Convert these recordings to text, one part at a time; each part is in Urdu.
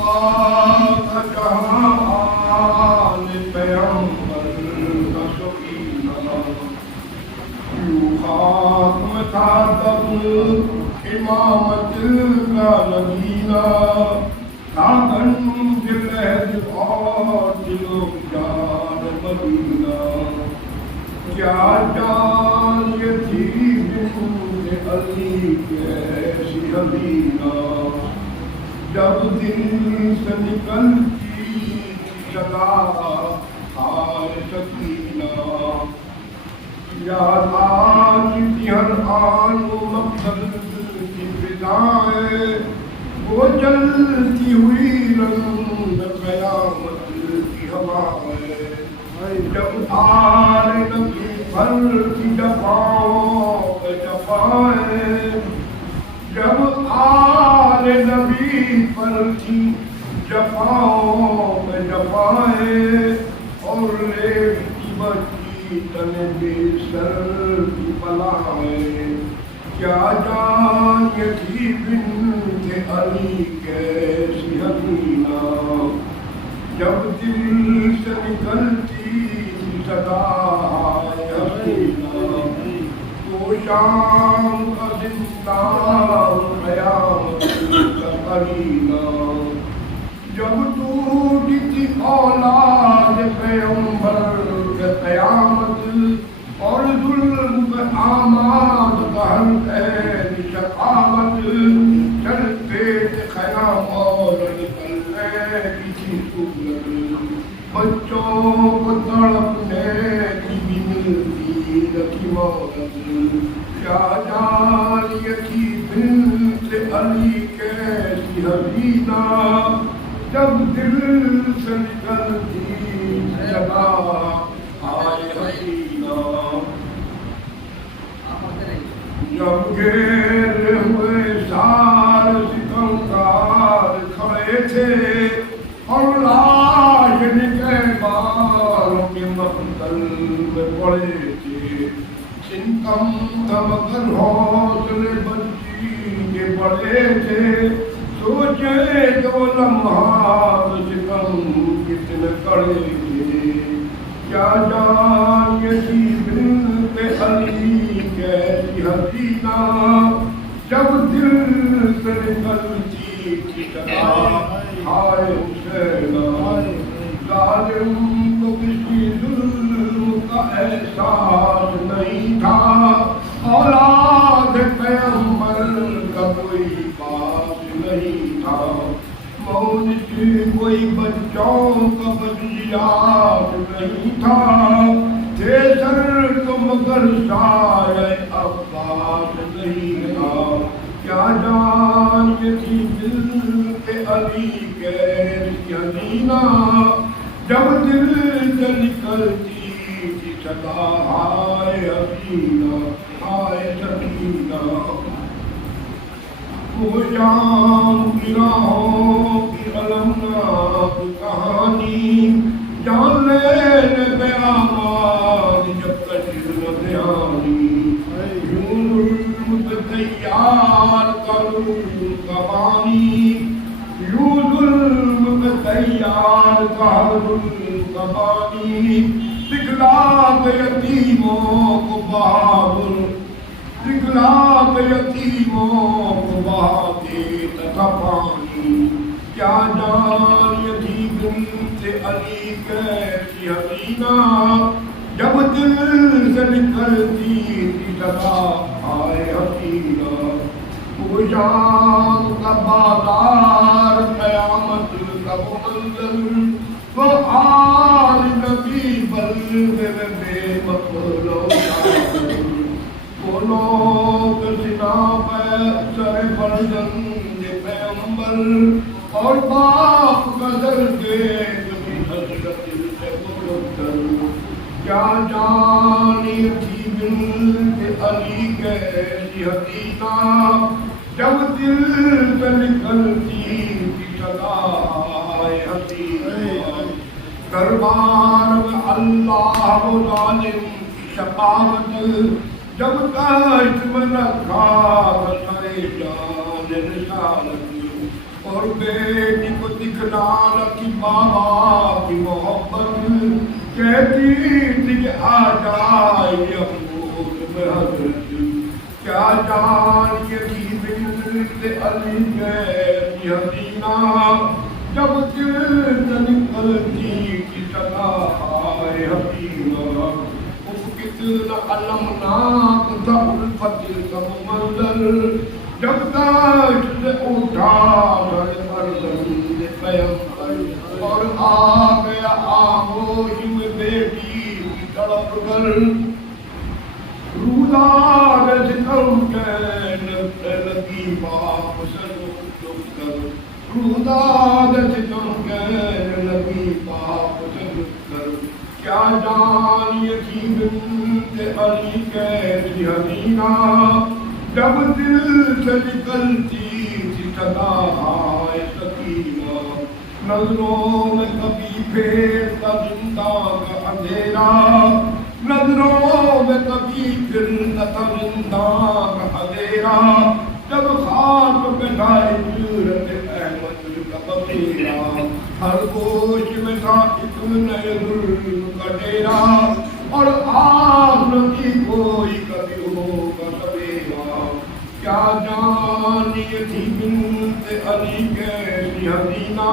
پاک جہاں آل پیغمبر کا سکینہ یوں خاک میں تھا تب امامت کا نگینہ دامن دل اور دلوں جان مدینہ کیا جان یہ تھی بنت علی کی ایسی حسینہ جب دل سے نکلتی صدا آئے سکینہ یاد آتی ہر آن و مقصد کی فضائیں وہ چلتی ہوئی رنگ قیامت کی ہوائیں جب آل نبی پر کی جفاؤں پہ جفائیں جب آل نبی پر کی جفاؤں پہ جفائیں اور لیٹی بچی تنے بے سر کی بلائیں کیا جان یہ تھی بنت علی کیسی حسینہ جب دل سے نکلتی صدا آئے حسینہ تو شام کا زندان قیامت کا قرینہ جب ٹوٹی تھی اولاد پیغمبر کے قیامت اور ظلم پہ آماد بہن قید شقاوت چلتے تھے خیام اور نکلنے کی تھی صورت بچوں کو تڑپنے کی بھی ملتی رکھی مولت کیا جان یہ تھی بنت علی کیسی حسینہ جب دل سے نکلتی صدا آئے حسینہ جب گھیرے ہوئے سار ستمکار کھڑے تھے اور لاش کے بالوں کے مقتل میں پڑے تھے ستم تھا مگر حوصلے بچی کے بڑے تھے سوچے دو لمحات ستم کتنے کڑے تھے کیا جان یہ تھی بنت علی کیسی حسینہ جب دل سے نکلتی تھی صدا ہائے حسینہ ظالم کو کسی ظلم کا احساس نہیں تھا اولاد پیغمبر کا کوئی پاس نہیں تھا موت کی کوئی بچوں کا بچیات نہیں تھا تھے سر تو مگر سایہ عباس نہیں تھا کیا جان یہ تھی بنت علی کیسی حسینہ جب دل سے نکلتی تھی صدا آئے حسینہ آئے سکینہ وہ شام کی راہوں کی المناک کہانی جان لینے پہ آماد جب کشیر دھیانی یوں ظلم تیار کروں کبانی یوں ظلم تیار کروں کبانی دکھلا کے یتیموں کو بہادر دکھلا کے یتیموں کو بہادی تھا پانی کیا جان یہ تھی بنت علی کیسی حسینہ جب دل سے نکلتی تھی صدا آئے حسینہ وہ شام کا بازار قیامت کا وہ منظر وہ آل نبی بلغ بے مقلو وہ لوگ سنا پہ سر فرزند پیغمبر اور باپ قدر کے کبھی حضرت سے مقدر کیا جانی تھی بنت علی کیسی حسینہ جب دل سے نکلتی تھی صدا آئے حسینہ دربار میں اللہ و ظالم کی شقاوت جب کشت میں رکھا سر جان رسالت اور بیٹی کو دکھا لال کی بابا کی محبت کہتی تھی کہ آ جائے حضور میں حضرت کیا جان یہ تھی بنت علی کی حسینہ جب دل سے نکلتی کی صدا آئے حسینہ کتنا المناک تھا الفت کا منظر جب تک سے اٹھا مردن پیغمبر اور آ گیا آغوش میں بیٹی کی تڑپ کر روداد ستم کے نفس لگی باپ سے رخ کر روداد ستم کے لگی باپ سے رخ کر کیا جان یہ تھی بنت علی کیسی حسینہ جب دل سے نکلتی تھی صدا آئے سکینہ نظروں میں کبھی پھیرتا زندہ کا اندھیرا نظروں میں کبھی پھرتا تھا زندہ کا اندھیرا جب خاک پہ ڈھائے جرت احمد کا بخیرا ہر گوش میں تھا ایک نئے ظلم کا ڈیرا اور آس نہ کوئی کبھی ہوگا سویرا کیا جان یہ تھی بنت علی کیسی حسینہ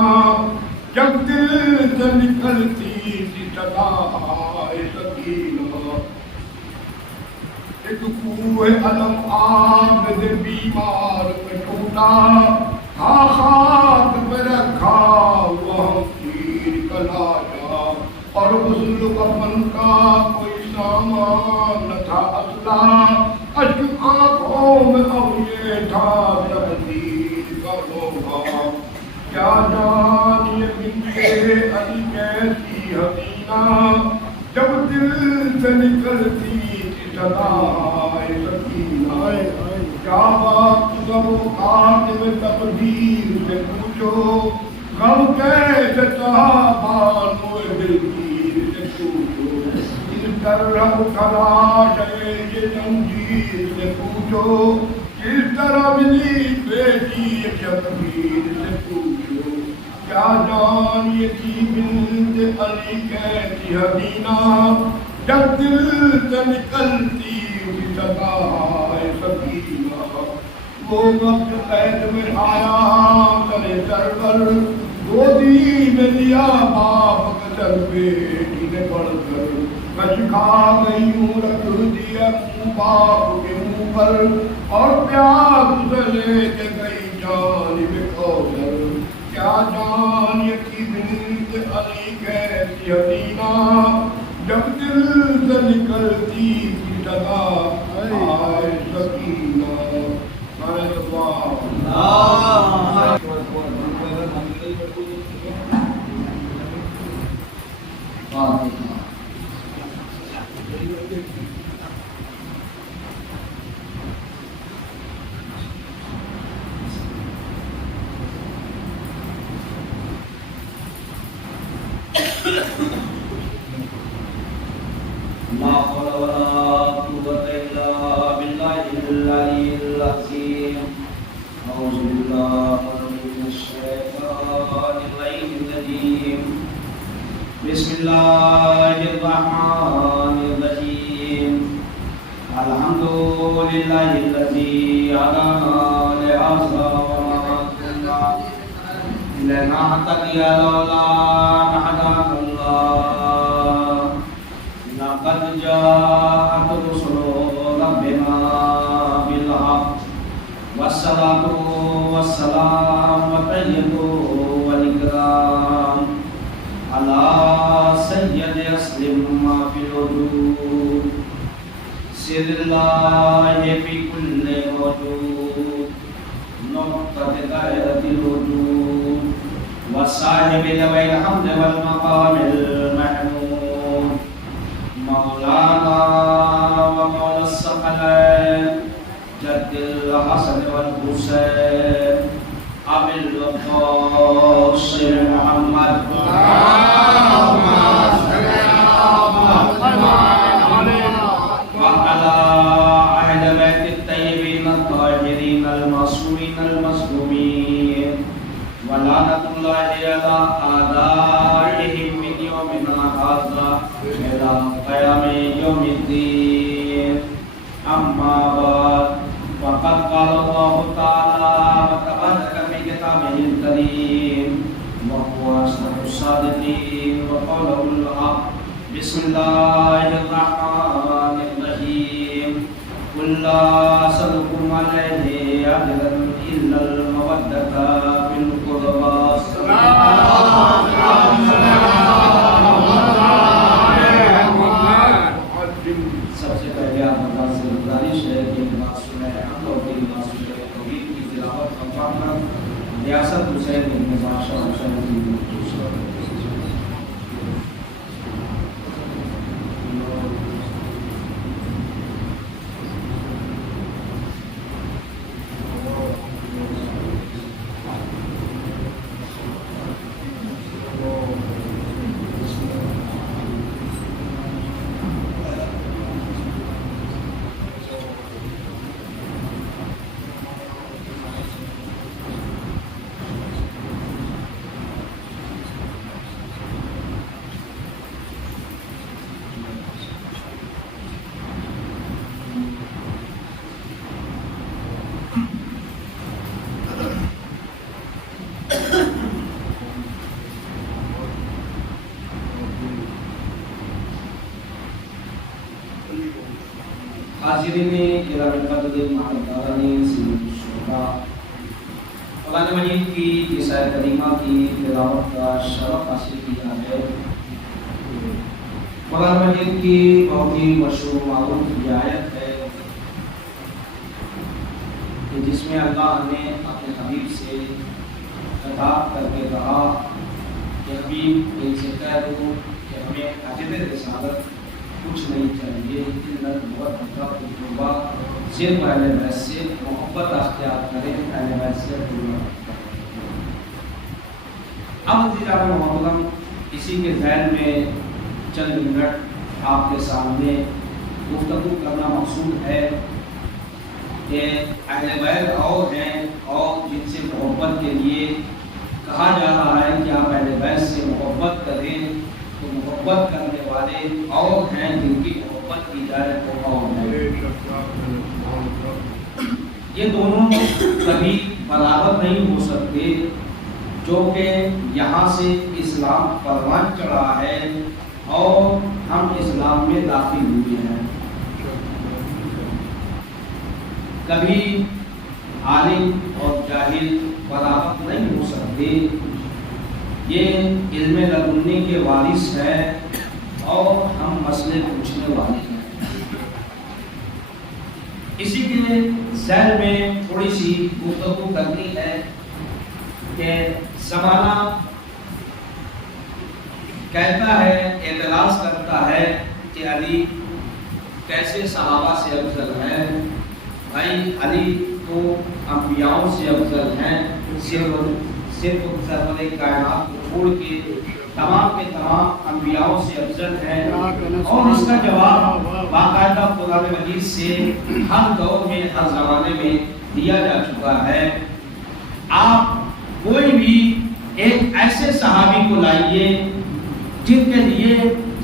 جب دل سے نکلتی تھی صدا آئے سکینہ ایک کوہ علم آگ سے بیمار پہ ٹوٹا خاک پہ رکھا ہوا تیر کا لاجا اور غسل کفن کا کوئی سامان نہ تھا اسلحہ اشک آنکھوں میں اب یہ تھا تقدیر کا لوہا کیا جان یہ بنت علی کیسی حسینہ جب دل سے نکلتی تھی صدا آئے سکینہ کیا بات غم و خاتم تقدیر سے پوچھو غم کیسے چاہا بانو دلگیر سے پوچھو کس طرح تلاش ہے یہ زنجیر سے پوچھو کس طرح ملی بیٹی شبیر سے پوچھو کیا جان یہ تھی بنت علی کیسی حسینہ جب دل سے نکلتی تھی صدا آئے سکینہ وہ وقت قید میں آیا کرے سرور گودی میں لیا باپ کا سر بیٹی نے پڑھ کر کچھ کھا گئی ہوں رکھ دیا منہ باپ کے منہ پر اور پیاس سے لے کے گئی جانب کوثر کیا جان یہ تھی بنت علی کیسی حسینہ جب دل سے نکلتی تھی صدا آئے سکینہ لا حول ولا قوة إلا بالله العلي العظيم أعوذ بالله من الشيطان الرجيم بسم الله الرحمن الرحيم الحمد لله الذي هدانا لهذا وما كنا لنهتدي لولا أن هدانا الله لقد جاءت رسل ربنا بالحق والصلاة والسلام والتحية والإكرام على سيد أسلم ما في الوجود سر الله في كل وجود نقطة دائرة الوجود والصاحب ذوي الحمد والمقام المحمود مولانا ومولى الثقلين جد الحسن والحسين أبي القاسم محمد اللهم صل وعلى أهل بيت الطيبين الطاهرين المعصومين المظلومين ولعنة الله على آدائهم من يومنا هذا إلى قيام يوم الدين أما بعد فقد قال الله تعالى وتبارك في كتابه الكريم وهو أصدق الصادقين وقوله الحق بسم الله الرحمن الرحيم قل لا أسألكم عليه أجرا إلا المودة في القربى سب سے پہلے آپ اللہ سے گزارش ہے کہ نماز سنیں اور نماز سنیں توحید کی تلاوت کا پڑھنا ریاست حسین بن بادشاہ حسین کی حاضرین کرام قدر محترمین سید الشہداء قرآن مجید کی اس آیت کریمہ کی تلاوت کا شرف حاصل کیا ہے۔ قرآن مجید کی بہت ہی مشہور معروف یہ آیت ہے کہ جس میں اللہ نے اپنے حبیب سے خطاب کر کے کہا کہ حبیب ان سے کہہ دو کہ ہمیں اجر رسالت کچھ نہیں چاہیے صرف اہل بیت سے محبت اختیار کریں، اہل بیت سے اب محترم اسی کے ذہن میں چند منٹ آپ کے سامنے گفتگو کرنا مقصود ہے کہ اہل بیت اور ہیں اور جن سے محبت کے لیے کہا جا رہا ہے کہ آپ اہل بیت سے محبت کریں، تو محبت کرنے والے اور ہیں جن کی محبت کی جائے تو اور ہیں۔ یہ دونوں کبھی برابر نہیں ہو سکتے، جو کہ یہاں سے اسلام پروان چڑھا ہے اور ہم اسلام میں داخل ہوئے ہیں۔ کبھی عالم اور جاہل برابر نہیں ہو سکتے، یہ علم لدنی کے وارث ہے اور ہم مسئلے پوچھنے والے ہیں۔ اسی کے ذہن میں تھوڑی سی گفتگو کرنی ہے کہ زمانہ کہتا ہے، اعتراض کرتا ہے کہ علی کیسے صحابہ سے افضل ہے؟ بھائی علی تو انبیاؤں سے افضل ہیں، صرف سرور کائنات کو چھوڑ کے تمام کے تمام انبیاؤں سے افضل ہیں، اور اس کا جواب باقاعدہ قرآن مجید سے ہر دور میں ہر زمانے میں دیا جا چکا ہے۔ آپ کوئی بھی ایک ایسے صحابی کو لائیے جن کے لیے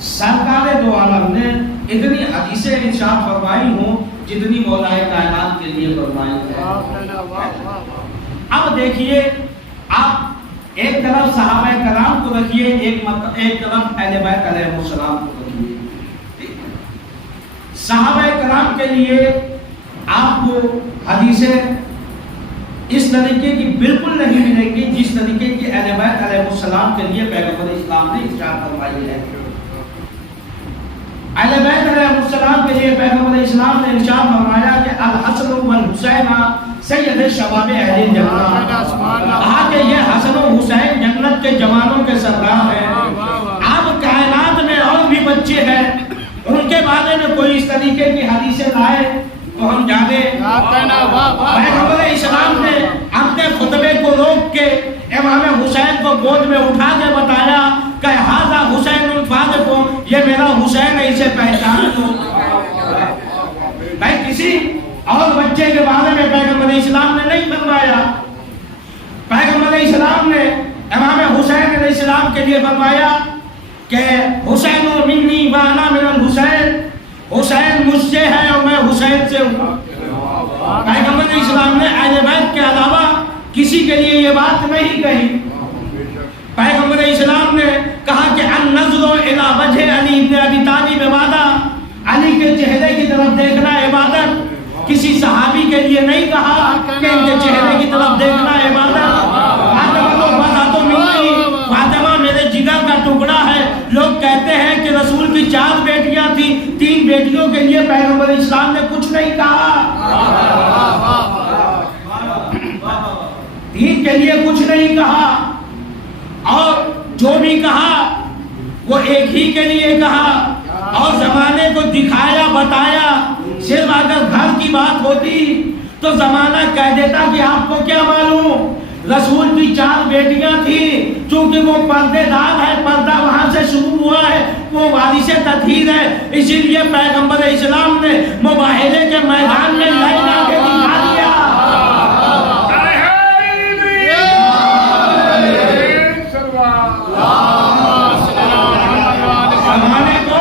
سرکار دو عالم نے اتنی حدیثیں ارشاد فرمائی ہوں جتنی مولائے کائنات کے لیے فرمائی ہے۔ اب دیکھیے، آپ ایک طرف صحابہ کرام کو رکھیے، ایک طرف اہل بیت علیہ السلام کو رکھیے۔ صحابہ کرام کے لیے آپ کو حدیثیں اس طریقے کی بالکل نہیں ملیں گی جس طریقے کی اہل بیت علیہ السلام کے لیے پیغمبر اسلام نے ارشاد فرمائی ہے۔ اہل بیت علیہ السلام کے لیے پیغمبر اسلام نے ارشاد فرمایا کہ الحسن والحسین سید شباب اہل جنت، کہا کہ یہ حسن و حسین جنت کے جوانوں کے سردار ہیں۔ اب کائنات میں اور بھی بچے ہیں، ان کے بارے میں کوئی اس طریقے کی حدیثیں لائے تو ہم جانے۔ پیغمبر اسلام نے اپنے خطبے کو روک کے امام حسین کو گود میں اٹھا کے بتایا کہ ھذا حسین الفاضل، یہ میرا حسین ہے، اسے پہچان لو۔ بھائی کسی اور بچے کے بارے میں پیغمبر اسلام نے نہیں فرمایا۔ پیغمبر اسلام نے امام حسین علیہ السلام کے لیے فرمایا کہ حسین و منی وانا من الحسین، حسین مجھ سے ہے اور میں حسین سے ہوں۔ پیغمبر علیہ السلام نے اہل بیت کے علاوہ کسی کے لیے یہ بات نہیں کہی۔ پیغمبر علیہ السلام نے کہا کہ النظر الی وجہ علی بن ابی طالب عبادہ، علی کے چہرے کی طرف دیکھنا عبادت۔ کسی صحابی کے لیے نہیں کہا کہ ان کے چہرے کی طرف دیکھنا عبادت۔ فاطمہ میرے جگر کا ٹکڑا ہے۔ لوگ کہتے ہیں کہ رسول کی 4 بیٹیاں تھیں، 3 بیٹیوں کے لیے پیغمبر اسلام نے کچھ نہیں کہا، 3 کے لیے کچھ نہیں کہا، اور جو بھی کہا وہ ایک ہی کے لیے کہا، اور زمانے کو دکھایا بتایا۔ صرف اگر گھر کی بات ہوتی تو زمانہ کہہ دیتا کہ آپ کو کیا معلوم، رسول کی 4 بیٹیاں تھیں، چونکہ وہ پردے دار ہے، پردہ وہاں سے شروع ہوا ہے، وہ وارث تطہیر ہے، اسی لیے پیغمبر اسلام نے مباہلے کے میدان میں لے جا کے دکھا دیا۔ زمانے کو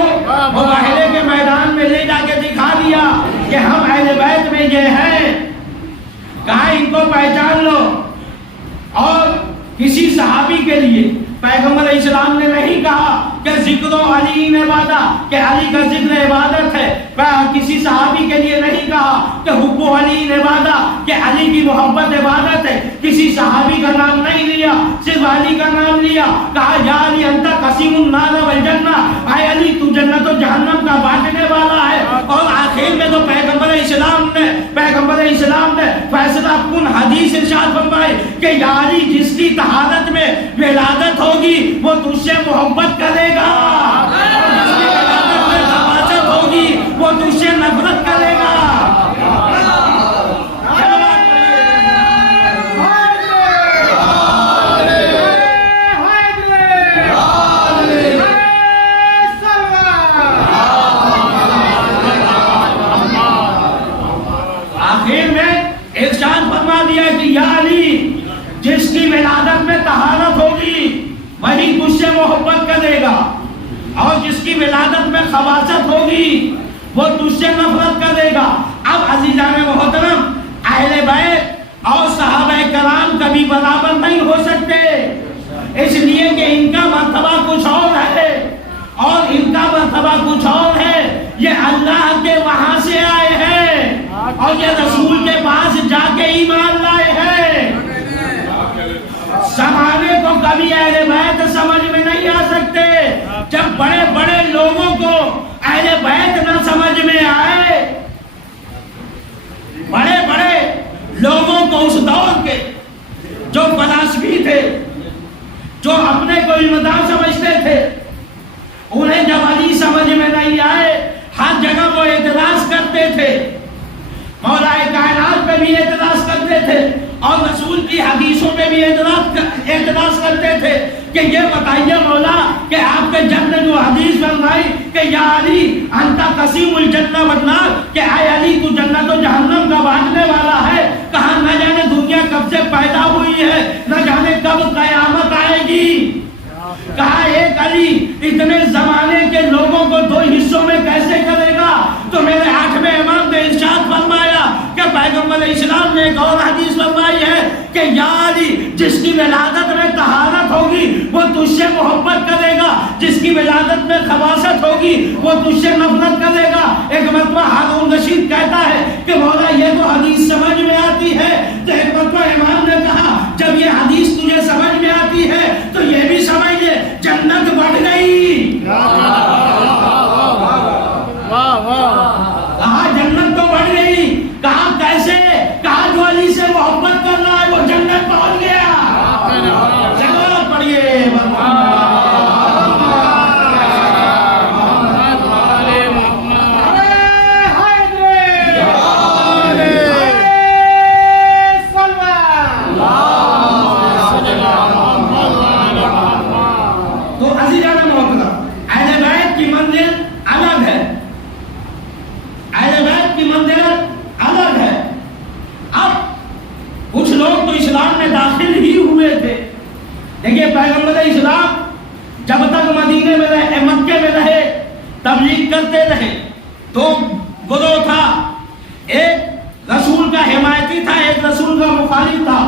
مباہلے کے میدان میں لے جا کے دکھا دیا کہ ہم اہل بیت میں یہ ہیں، کہا ان کو پہچان لو۔ اور کسی صحابی کے لیے پیغمبر علیہ السلام نے نہیں کہا کہ ذکر علی عبادت، کہ علی کا ذکر عبادت ہے۔ کسی صحابی کے لیے نہیں کہا کہ حب علی عبادت، کہ علی کی محبت عبادت ہے۔ کسی صحابی کا نام نہیں لیا، صرف علی کا نام لیا، کہا یا علی انت قسیم النار والجنہ، اے علی تو جنت و جہنم کا بانٹنے والا ہے۔ اور آخر میں تو پیغمبر علیہ السلام نے فیصلہ کن حدیث ارشاد فرمائی کہ یا علی جس کی طہارت میں ولادت ہوگی وہ تجھ سے محبت کرے گا، جس کی ولادت میں خباثت ہوگی وہ تجھ سے نفرت کرے گا۔ جس کی ولادت میں طہارت ہوگی وہی تجھ سے محبت کرے گا، اور جس کی ولادت میں خباثت ہوگی وہ تجھ سے نفرت کرے گا۔ اب عزیزان محترم، اہل بیت اور صحابہ کرام کبھی برابر نہیں ہو سکتے، اس لیے کہ ان کا مرتبہ کچھ اور ہے اور ان کا مرتبہ کچھ اور ہے۔ یہ اللہ کے وہاں سے آئے ہیں اور یہ رسول کے پاس جا کے ایمان لائے ہیں۔ زمانے کو کبھی اہل بیت سمجھ میں نہیں آ سکتے۔ جب بڑے بڑے لوگوں کو اہل بیت نہ سمجھ میں آئے، بڑے بڑے لوگوں کو اس دور کے جو فلسفی تھے، جو اپنے کو علمدار سمجھتے تھے، انہیں جب علی سمجھ میں نہیں آئے، ہر جگہ وہ اعتراض کرتے تھے، مولا کائنات پہ بھی اعتراض کرتے تھے اور رسول کی حدیثوں پہ بھی اعتراض کرتے تھے کہ یہ بتائیے مولا کہ آپ کے جب نے جو حدیث فرمائی کہ یا علی انت قسیم الجنہ والنار، کہ اے علی تو جنت و جہنم کا بانٹنے والا ہے، کہاں نہ جانے دنیا کب سے پیدا ہوئی ہے، نہ جانے کب قیامت آئے گی۔ کہا ایک علی اتنے زمانے کے لوگوں کو 2 حصوں میں کیسے کرے گا؟ تو میرے 8ویں امام نے ارشاد فرمایا کہ پیغمبر علیہ السلام نے ایک اور حدیث فرمائی ہے کہ یا علی جس کی ولادت میں طہارت ہوگی وہ تجھ سے محبت کرے گا، جس کی ولادت میں خباثت ہوگی وہ تجھ سے نفرت کرے گا۔ ایک مرتبہ ہارون رشید کہتا ہے کہ مولا یہ تو حدیث سمجھ میں آتی ہے، تو ایک مرتبہ امام نے کہا جب یہ حدیث تجھے سمجھ میں آتی ہے تو یہ بھی سمجھ لے جنت بڑھ گئی۔ کہا جنت تو بڑھ گئی، کہا کیسے؟ کہا جو علی سے محبت کر رہا ہے وہ جنت پہنچ گیا۔ چلو پڑھیے علیہ السلام جب تک مدینے میں رہے، مکے میں رہے، تبلیغ کرتے رہے، تو گروہ تھا، ایک رسول کا حمایتی تھا، ایک رسول کا مخالف تھا.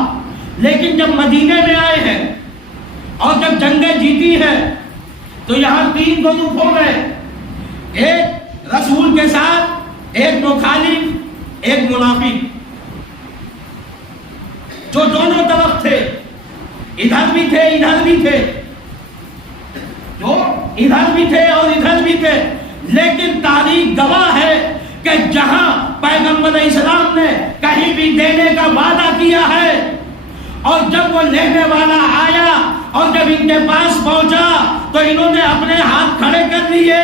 لیکن جب مدینے میں آئے ہیں اور جب جنگیں جیتی ہیں تو یہاں 3 گروپ ہو گئے، ایک رسول کے ساتھ، ایک مخالف، ایک منافق، جو دونوں طرف تھے، ادھر بھی تھے ادھر بھی تھے، جو ادھر بھی تھے اور ادھر بھی تھے. لیکن تاریخ گواہ ہے کہ جہاں پیغمبر علیہ السلام نے کہیں بھی دینے کا وعدہ کیا ہے اور جب وہ لینے والا آیا اور جب ان کے پاس پہنچا تو انہوں نے اپنے ہاتھ کھڑے کر دیے.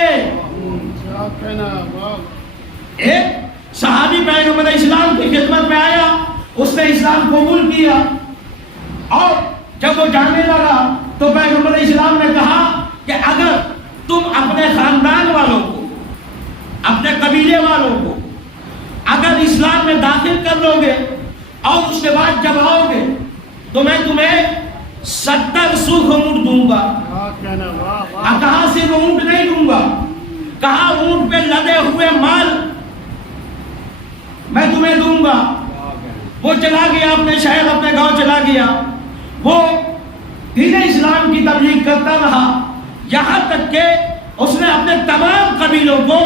ایک صحابی پیغمبر علیہ السلام کی خدمت میں آیا، اس نے اسلام قبول کیا اور جب وہ جانے لگا تو پیغمبر علیہ السلام نے کہا کہ اگر تم اپنے خاندان والوں کو، اپنے قبیلے والوں کو اگر اسلام میں داخل کر لو گے اور اس کے بعد جب آؤ گے تو میں تمہیں 70 سرخ اونٹ دوں گا. کہاں صرف اونٹ نہیں دوں گا، کہا اونٹ پہ لدے ہوئے مال میں تمہیں دوں گا. وہ چلا گیا اپنے شہر، اپنے گاؤں چلا گیا، وہ دین اسلام کی تبلیغ کرتا رہا یہاں تک کہ اس نے اپنے تمام قبیلوں کو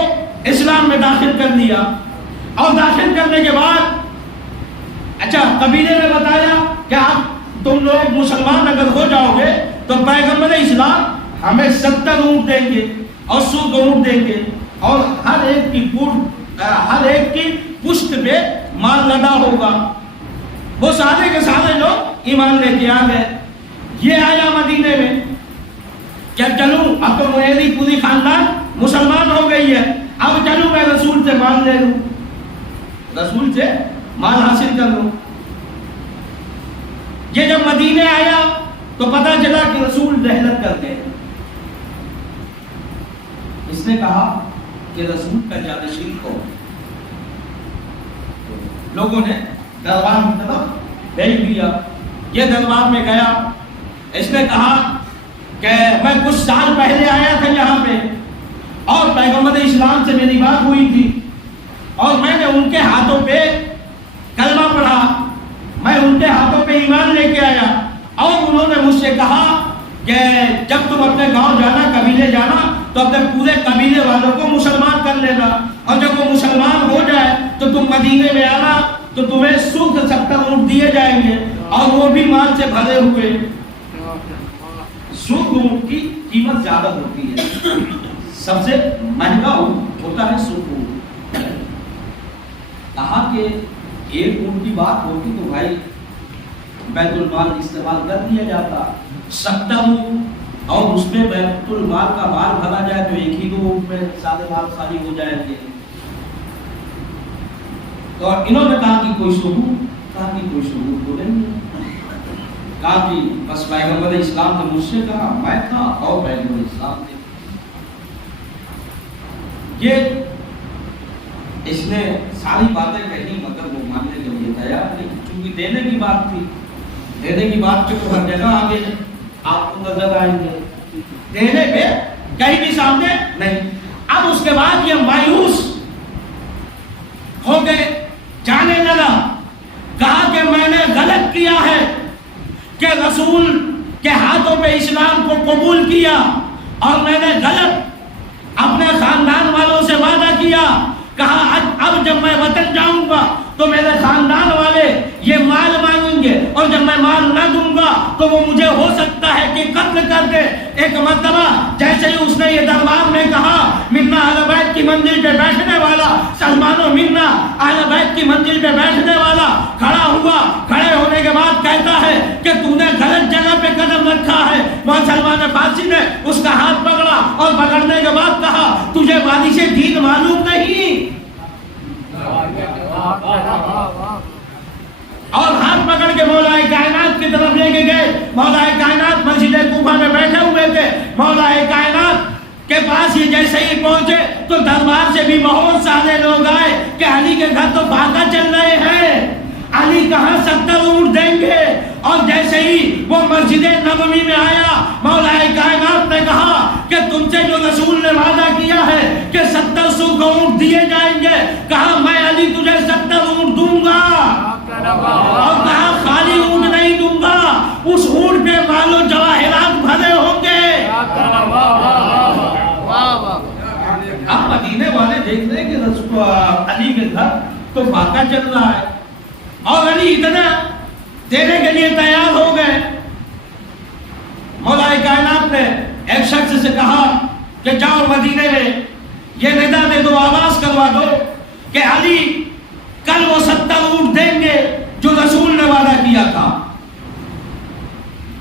اسلام میں داخل کر دیا. اور داخل کرنے کے بعد اچھا قبیلے میں بتایا کہ آپ تم لوگ مسلمان اگر ہو جاؤ گے تو پیغمبر اسلام ہمیں 70 اونٹ دیں گے اور 100 اونٹ دیں گے اور ہر ایک کی پشت پہ مال لدا ہوگا. وہ سارے کے سارے لوگ ایمان لے کے آ گئے. یہ آیا مدینے میں، کیا چلوں اب تو میری پوری خاندان مسلمان ہو گئی ہے، اب چلوں میں رسول سے مال لے لوں، رسول سے مال حاصل کر لوں. یہ جب مدینے آیا تو پتا چلا کہ رسول رحلت کرتے ہیں. اس نے کہا کہ رسول کا جانشین کو لوگوں نے دربار کی طرف بھیج دیا. یہ دربار میں گیا، اس نے کہا کہ میں کچھ سال پہلے آیا تھا یہاں پہ اور پیغمبر اسلام سے میری بات ہوئی تھی اور میں نے ان کے ہاتھوں پہ کلمہ پڑھا، میں ان کے ہاتھوں پہ ایمان لے کے آیا اور انہوں نے مجھ سے کہا کہ جب تم اپنے گاؤں جانا، قبیلے جانا تو اپنے پورے قبیلے والوں کو مسلمان کر لینا اور جب وہ مسلمان ہو جائے تو تم مدینے میں آنا تو تمہیں 70 اونٹ دیے جائیں گے اور وہ بھی مال سے بھرے ہوئے. 100 اونٹ کی قیمت زیادہ ہوتی ہے، سب سے مہنگا ہوتا ہے 100 اونٹ. کہا کہ 1 اونٹ کی بات ہوتی تو بھائی بیت المال استعمال کر دیا جاتا، 70 اونٹ اور اس میں بیت المال کا مال بھرا جائے تو 1 ہی 2 اونٹ میں سارے مال خالی ہو جائیں گے. تو انہوں نے کہا کہ کوئی ثبوت بولیں گے. کہا کہ بس پیغمبر اسلام نے مجھ سے کہا، میں تھا اور پیغمبر اسلام نے. یہ اس نے ساری باتیں کہی مگر وہ ماننے کے لیے تیار نہیں، کیونکہ دینے کی بات تھی. دینے کی بات پہ تو ہر جگہ آگے آپ کو نظر آئیں گے، دینے پہ کہیں بھی سامنے نہیں. اب اس کے بعد یہ مایوس ہو گئے، جانے لگا. کہا کہ میں نے غلط کیا ہے کہ رسول کے ہاتھوں پہ اسلام کو قبول کیا اور میں نے غلط اپنے خاندان والوں سے وعدہ کیا. کہا اب جب میں وطن جاؤں گا تو میرے خاندان والے یہ مال مانگیں گے اور جب میں مال نہ دوں گا تو وہ مجھے ہو سکتا ہے کہ قتل کر دے. ایک مرتبہ جیسے ہی اس نے یہ دربار میں کہا، منا اہل بیت کی منزل پہ بیٹھنے والا سلمان و منا اہل بیت کی منزل پہ بیٹھنے والا کھڑا ہوا. کھڑے ہونے کے بعد کہتا ہے کہ تو نے غلط جگہ پہ قدم رکھا ہے. وہاں سلمان فارسی نے اس کا ہاتھ پکڑا اور پکڑنے کے بعد کہا، تجھے وارث دین معلوم نہیں؟ اور ہاتھ پکڑ کے مولا کائنات کی طرف لے کے گئے. مولا کائنات مسجد کوفہ میں بیٹھے ہوئے تھے. مولا کائنات کے پاس یہ جیسے ہی پہنچے تو دربار سے بھی بہت سارے لوگ آئے کہ علی کے گھر تو بھاگا چل رہے ہیں، علی کہاں 70 اونٹ دیں گے اور جیسے ہی وہ مسجد نبوی میں آیا مولا کائنات نے کہا کہ تم سے جو رسول نے وعدہ کیا ہے کہ 700 اونٹ دیے جائیں گے، کہا میں علی تجھے 70 اونٹ دوں گا، اور کہا خالی اونٹ نہیں دوں گا، اس اونٹ پہ مال و جواہرات بھرے ہوں گے۔ اب مدینے والے دیکھ رہے کہ علی کے گھر تو فاقہ چل رہا ہے اور علی اتنا دینے کے لیے تیار ہو گئے۔ مولا کائنات نے ایک شخص سے کہا کہ جاؤ مدینے میں یہ ندا دے دو، آواز کروا دو کہ علی کل وہ 70 اونٹ دیں گے جو رسول نے وعدہ کیا تھا۔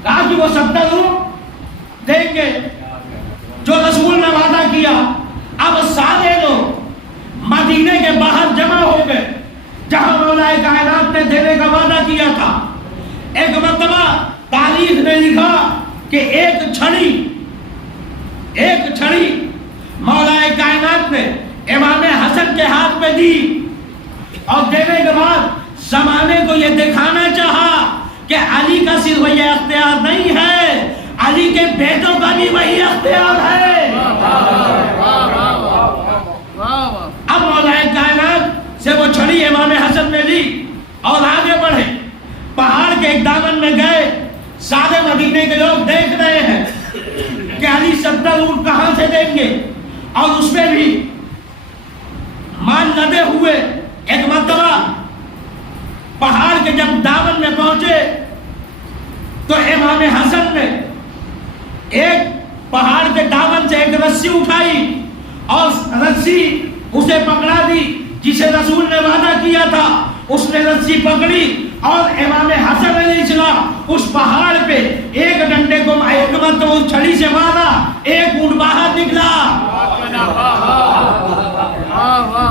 کہا کہ وہ 70 اونٹ دیں گے جو رسول نے وعدہ کیا۔ اب سارے لوگ مدینے کے باہر جمع ہو گئے جہاں مولا کائنات نے دینے کا وعدہ کیا تھا۔ ایک مرتبہ تاریخ نے لکھا کہ ایک چھڑی مولا کائنات نے امام حسن کے ہاتھ میں دی، اور دینے کے بعد زمانے کو یہ دکھانا چاہا کہ علی کا صرف وہی اختیار نہیں ہے، علی کے بیٹوں کا بھی وہی اختیار ہے۔ اب مولا کائنات سے وہ چھڑی امام حسن نے لی اور آگے بڑھے، پہاڑ کے ایک دامن میں گئے۔ سارے مدینے کے لوگ دیکھ رہے ہیں کہ علی 70 اونٹ کہاں سے دیں گے، اور اس میں بھی مان لدے ہوئے۔ ایک مرتبہ پہاڑ کے جب دامن میں پہنچے تو امام حسن نے ایک پہاڑ کے دامن سے ایک رسی اٹھائی اور رسی اسے پکڑا دی جسے رسول نے وعدہ کیا تھا۔ اس نے رسی پکڑی اور امام حسن علیہ السلام اس پہاڑ پہ ایک ڈنڈے کو ایک مرتبہ اس چھڑی سے مارا، ایک اونٹ باہر نکلا،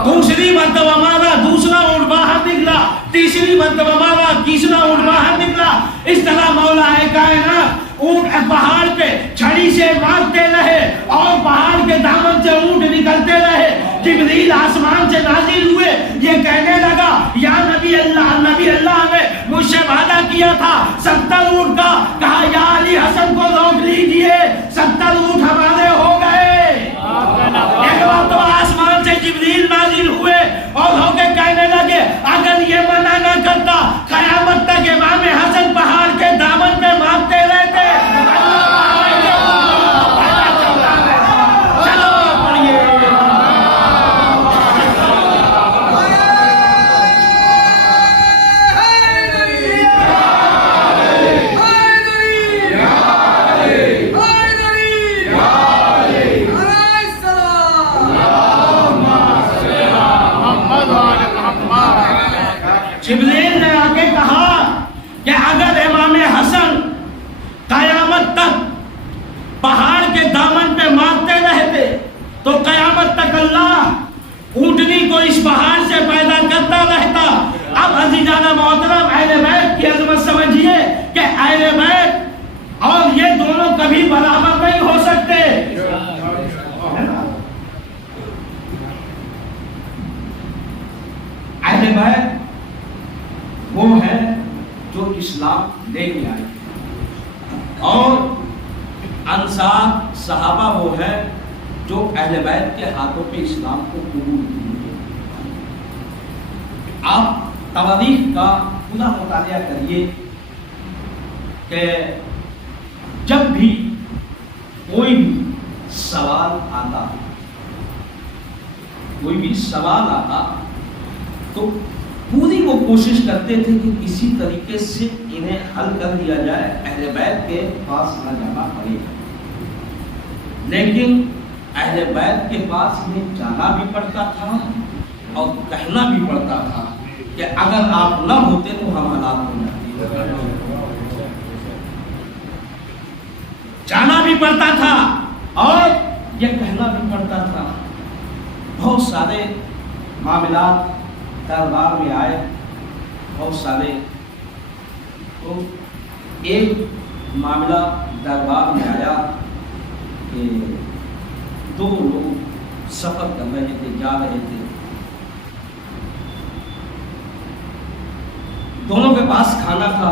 دوسری مرتبہ مارا، دوسرا اونٹ باہر نکلا، تیسری مرتبہ مارا، تیسرا اونٹ باہر نکلا۔ اس طرح مولا کائنات اونٹ پہاڑ پہ چھڑی سے مارتے رہے اور پہاڑ کے دامن سے اونٹ نکلتے رہے۔ جبریل آسمان سے نازل ہوئے، یہ کہنے لگا یا نبی اللہ نے مجھ سے وعدہ کیا تھا 70 اونٹ کا، کہا یا علی حسن کو روک لیجئے، 70 اونٹ ہمارے ہو گئے۔ ایک بار تو آسمان سے جبریل نازل ہوئے اور ہو کے کہنے لگے اگر یہ منع نہ کرتا قیامت تک امام حسن پہاڑ کے دامن پہ مارتے رہتے۔ جبریل نے آگے کہا کہ اگر امام حسن قیامت تک پہاڑ کے دامن پہ مارتے رہتے تو قیامت تک اللہ اونٹنی کو اس پہاڑ سے پیدا کرتا رہتا۔ اب عزیزانہ محترم، اہل بیت کی عظمت سمجھیے کہ اہل بیت اور یہ دونوں کبھی برابر نہیں ہو سکتے۔ اہل بیت وہ ہے جو اسلام لے کے آئے، اور انصار صحابہ وہ ہے جو اہل بیت کے ہاتھوں پہ اسلام کو قبول کیے۔ آپ تواریخ کا پورا مطالعہ کریے کہ جب بھی کوئی بھی سوال آتا تو پوری وہ کوشش کرتے تھے کہ کسی طریقے سے انہیں حل کر دیا جائے، اہل بیت کے پاس نہ جانا پڑے۔ لیکن اہل بیت کے پاس انہیں جانا بھی پڑتا تھا اور کہنا بھی پڑتا تھا کہ اگر آپ نہ ہوتے تو ہم ہلاک ہو جاتے۔ جانا بھی پڑتا تھا اور یہ کہنا بھی پڑتا تھا۔ بہت سارے معاملات دربار میں آئے، بہت سارے، تو ایک معاملہ دربار میں آیا کہ دو لوگ سفر کر رہے تھے، جا رہے تھے، دونوں کے پاس کھانا تھا،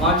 5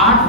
8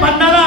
15,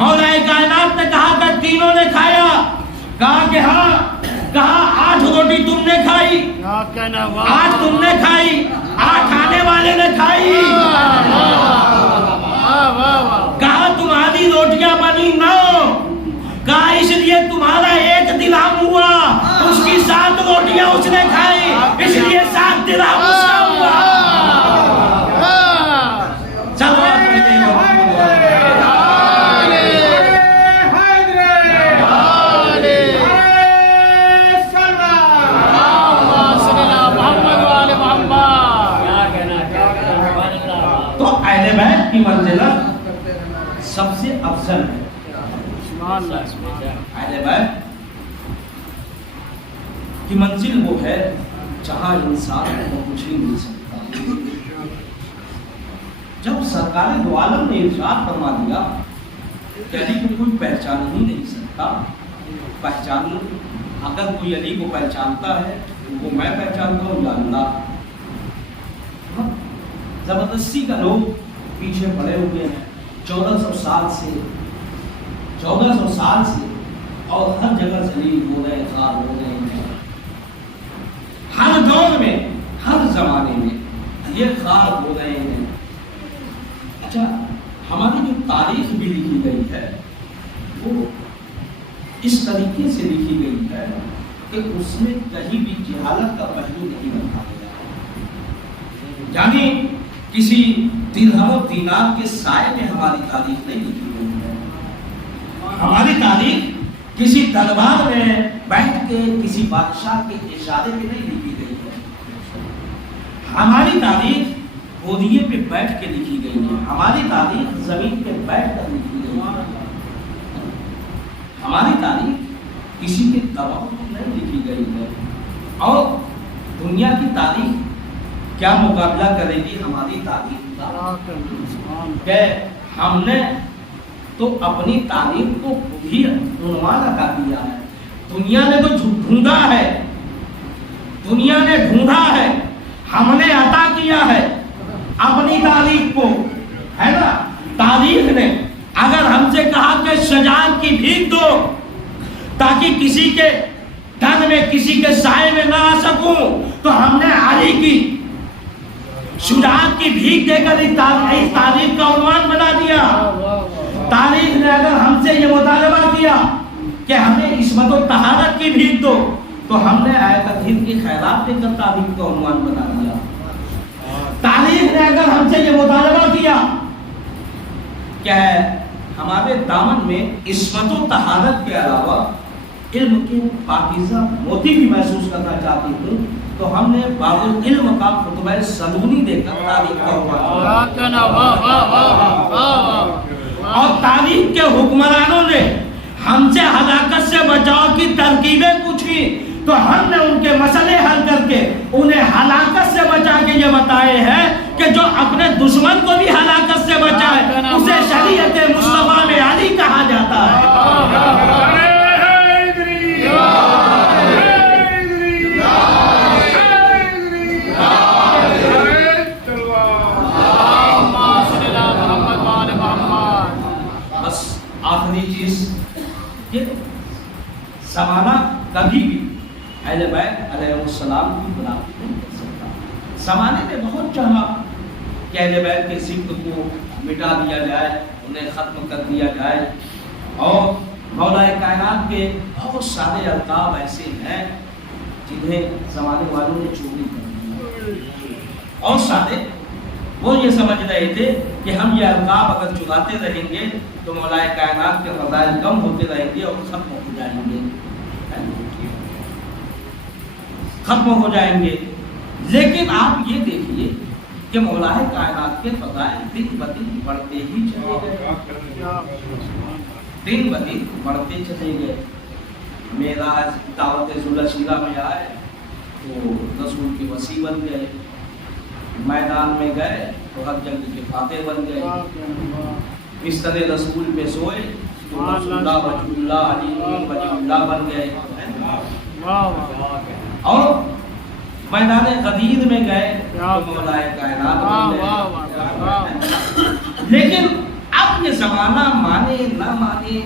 مولا کائنات نے کہا کہ تینوں نے کھایا، کہا کہ ہاں، کہا 8 روٹی تم نے کھائی، کیا کہنا، واہ 8 تم نے کھائی، 8 آنے والے نے کھائی، واہ واہ، کہا تمہاری روٹیاں بنی 9، کہا اس لیے تمہارا 1 درہم ہوا، اس کی 7 روٹیاں اس نے کھائی، اس لیے 7 درہم اس کا ہوا۔ صلوات پڑھتے ہیں بیت کی منزلت سب سے افضل ہے۔ اہل بیت کی منزل وہ ہے جہاں انسان کو کچھ ہی نہیں سکتا۔ جب سرکار دو عالم نے ارشاد فرما دیا کہ علی کو کوئی پہچان ہی نہیں سکتا، پہچان لو، اگر کوئی علی کو پہچانتا ہے وہ میں پہچانتا ہوں یا اللہ۔ زبردستی کا لوگ پیچھے پڑے ہوئے ہیں 1400 سال سے، اور ہر جگہ ذلیل ہو رہے ہیں، خوار ہو رہے ہیں، ہر دور میں، ہر زمانے میں یہ خوار ہو رہے ہیں۔ اچھا، ہماری جو تاریخ بھی لکھی گئی ہے وہ اس طریقے سے لکھی گئی ہے کہ اس میں کہیں بھی جہالت کا پہلو نہیں رکھا گیا، یعنی کسی درہم و دینار کے سائے میں ہماری تاریخ نہیں لکھی گئی ہے۔ ہماری تاریخ کسی دربار میں بیٹھ کے کسی بادشاہ کے اشارے پہ نہیں لکھی گئی ہے۔ ہماری تاریخ گودیے پہ بیٹھ کے لکھی گئی ہے، ہماری تاریخ زمین پہ بیٹھ کر لکھی گئی ہے، ہماری تاریخ کسی کے دباؤ میں نہیں لکھی گئی ہے۔ اور دنیا کی تاریخ کیا مقابلہ کرے گی ہماری تاریخ کا؟ کہ ہم نے تو اپنی تاریخ کو خود ہی عنوان لگا دیا ہے۔ دنیا نے تو ڈھونڈا ہے، دنیا نے ڈھونڈا ہے، ہم نے عطا کیا ہے اپنی تاریخ کو، ہے نا۔ تاریخ نے اگر ہم سے کہا کہ شجاعت کی بھیک دو تاکہ کسی کے ڈر میں، کسی کے سائے میں نہ آ سکوں، تو ہم نے علی کی شجاعت کی بھیک دے کر اس تاریخ کا عنوان بنا دیا۔ تاریخ نے اگر ہم سے یہ مطالبہ کیا کہ ہمیں عصمت و طہارت کی بھیک دو، تو ہم نے آیت حدیث کی خیرات دے کر تاریخ کا عنوان بنا دیا۔ تاریخ نے اگر ہم سے یہ مطالبہ کیا کہ ہمارے دامن میں عصمت و طہارت کے علاوہ علم کے پاکیزہ موتی بھی محسوس کرنا چاہتی ہوں، تو ہم نے باب العلم کا خطبہ سلونی دے کر تاریخ کا عنوان بنا دیا۔ اور تاریخ کے حکمرانوں نے ہم سے ہلاکت سے بچاؤ کی ترکیبیں پوچھی، تو ہم نے ان کے مسئلے حل کر کے انہیں ہلاکت سے بچا کے یہ بتائے ہیں کہ جو اپنے دشمن کو بھی ہلاکت سے بچائے اسے شریعت مصطفیٰ میں علی کہا جاتا ہے۔ آخری چیز یہ زمانہ کبھی بھی اہل بیت علیہ السلام کی غلامی نہیں کر سکتا۔ زمانے نے بہت چاہا کہ اہل بیت کے ذکر کو مٹا دیا جائے، انہیں ختم کر دیا جائے، اور مولا کائنات کے بہت سارے القاب ایسے ہیں جنہیں زمانے والوں نے چوری کر دیا، اور سارے وہ یہ سمجھ رہے تھے کہ ہم یہ القاب اگر چراتے رہیں گے تو مولا کائنات کے فضائل کم ہوتے رہیں گے اور ختم ہو جائیں گے، ختم ہو جائیں گے۔ لیکن آپ یہ دیکھیے کہ مولا کائنات کے فضائل دن بدن بڑھتے ہی چلے گئے، دن بدن بڑھتے چلے گئے۔ معراج دعوت ذوالشیرہ میں آئے تو رسول کے وسیع بن گئے، میدان میں گئے تو ہر جنگ کے فاتح بن گئے، بستر رسول پہ سوئے تو رسول اللہ وجہ اللہ علی وجہ اللہ بن گئے، اور میدان غدیر میں گئے تو مولا کائنات بن گئے۔ لیکن اب یہ زمانہ مانے نہ مانے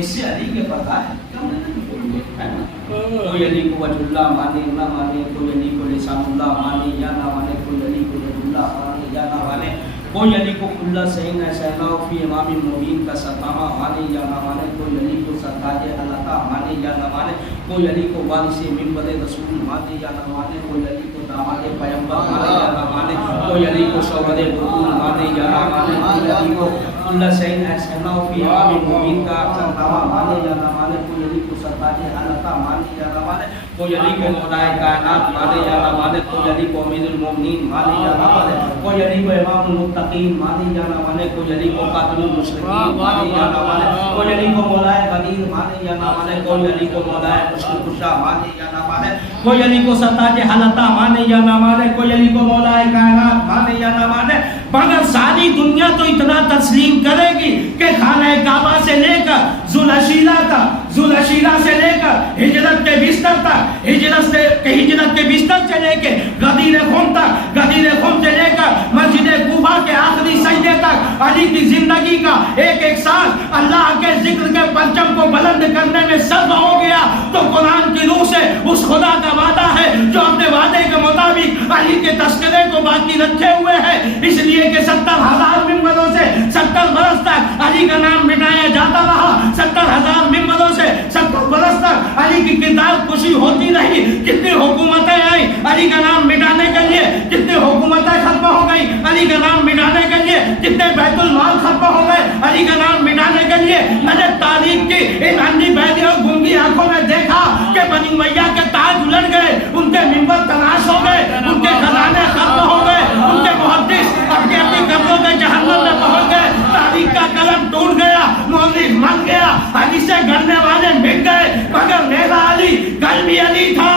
اس سے علی کے پتا ہے کم نہیں بولیں گے، ہے نا؟ کوئی علی کو وجہ اللہ مانے نہ مانے، کوئی علی کو لسان اللہ مانے یا نہ مانے، کوئی علی کو وجہ اللہ مانے یا نہ مانے، کوئی علی کو کلہ سین سینا فی امام المبین کا سرنامہ مانے یا نہ مانے، کوئی علی کو سرتاج حلقہ مانے یا نہ مانے، کوئی علی کو وارث منبر رسول مانے یا نہ مانے، کوئی علی کو داماد پیغمبر مانے یا نہ مانے، کوئی علی کو شعبہ بطول مانے یا نہ مانے، کوئی علی کو کلہ سین سینا فی امام المبین کا سرنامہ مانے یا نہ مانے، کوئی علی کو سرتاج حلقہ مانے یا نہ مانے، کوئی علی کو خدائے کائنات مانے یا نہ مانے، کوئی علی کو امیر المومنین مانے یا نہ مانے، کوئی علی کو امام المتقین مانے یا نہ مانے، کوئی علی کو قاتل المشرکین مانے یا نہ مانے، کوئی علی کو مولائے غدیر مانے یا نہ مانے، کوئی علی کو مولائے مشکل کشا مانے یا نہ مانے، کوئی علی کو سرتاج حلقہ مانے یا نہ مانے، کوئی علی کو مولائے کائنات مانے یا نہ مانے، مگر ساری دنیا تو اتنا تسلیم کرے گی کہ خانہ کعبہ سے لے کر ذوالحجیرہ تک، ذوالحجیرہ سے لے کر ہجرت کے بستر تک، ہجرت کے بستر سے لے کے غدیر خم تک، غدیر خم سے لے کر مسجد کوفہ کے آخری سجدے تک علی کی زندگی کا ایک ایک سال اللہ کے ذکر کے پرچم کو بلند کرنے میں صرف ہو گیا، تو قرآن کی روح سے اس خدا کا وعدہ ہے جو اپنے وعدے کے مطابق علی کے تذکرے کو باقی رکھے ہوئے ہے، اس لیے کہ 70,000 ممبروں سے 70 برس تک علی کا نام مٹایا جاتا رہا، 70,000 ممبروں سے 70 برس تک علی کی کردار خوشی ہوتی رہی، کتنی حکومتیں آئی علی کا نام مٹانے کے لیے، کتنی حکومتیں ختم ہو گئی علی کا نام مٹانے کے لیے، کتنے بیت المال ختم ہو گئے علی کا نام مٹانے کے لیے، میں نے تاریخ کی ان اندھی بیدی اور گنگی آنکھوں میں دیکھا کہ بنی امیہ کے تاج الٹ گئے، ان کے ممبر تراش ہو گئے، ان کے خزانے ختم ہو گئے، ان کے محدث اپنی اپنی قبروں میں جہنم میں پہنچ گئے، تاریخ کا قلم ٹوٹ گیا، مورخ مر گیا، علی سے گھرنے والے مٹ گئے، مگر میرا علی کل بھی علی تھا۔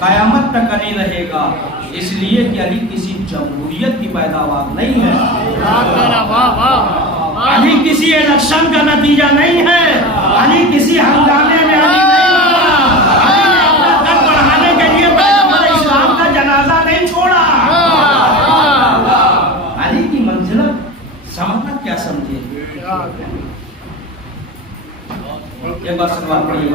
قیامت تک علی رہے گا، اس لیے کہ علی کسی جمہوریت کی پیداوار نہیں ہے، علی کسی الیکشن کا نتیجہ نہیں ہے، علی کسی ہنگامے میں علی نہیں مارا، علی نے اپنا قد بڑھانے کے لیے پیغمبر اسلام کا جنازہ نہیں چھوڑا۔ علی کی منزلت زمانہ کیا سمجھے؟ ایک بار سنوار پڑھیے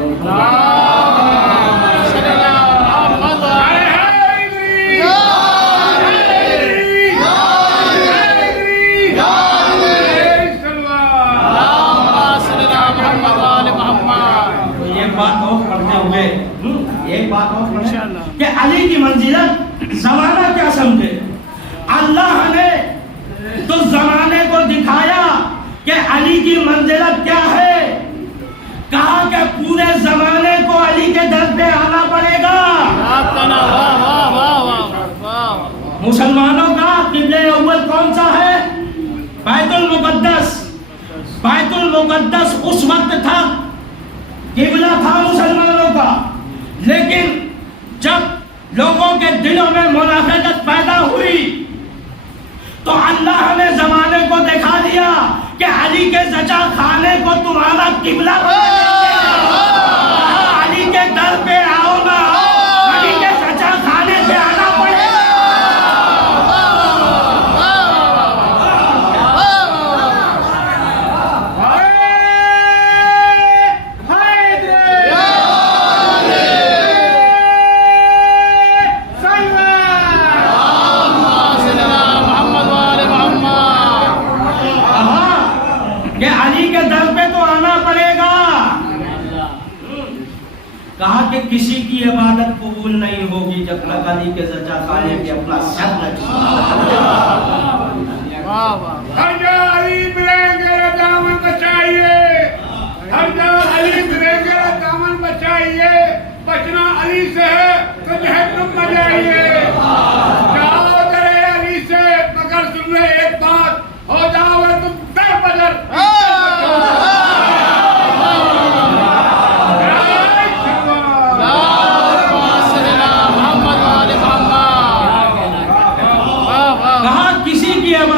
ایک بات اور کہ علی کی منزلت زمانہ کیا سمجھے؟ اللہ نے تو زمانے کو دکھایا کہ علی کی منزلت کیا ہے، کہا کہ پورے زمانے کو علی کے در پہ آنا پڑے گا۔ مسلمانوں کا قبلہ اول کون سا ہے؟ بیت المقدس۔ بیت المقدس اس وقت تھا قبلہ تھا مسلمانوں کا، لیکن جب لوگوں کے دلوں میں منافقت پیدا ہوئی تو اللہ نے زمانے کو دکھا دیا کہ علی کے زچا خانے کو تمہارا قبلہ علی کے در پہ آؤ نہ آؤ، علی کے زچا خانے سے آنا پڑے۔ کہا کہ کسی کی عبادت قبول نہیں ہوگی جب تک علی کے زچا خانے پہ اپنا سر نہ ہر جا علی ملیں گے دامن بچائیے، ہر جا علی ملیں گے دامن بچائیے، بچنا علی سے ہے تو جہنم میں جائیے، جاؤ درے علی سے مگر سن لے ایک بات، ہو جاؤ تم بے بدر۔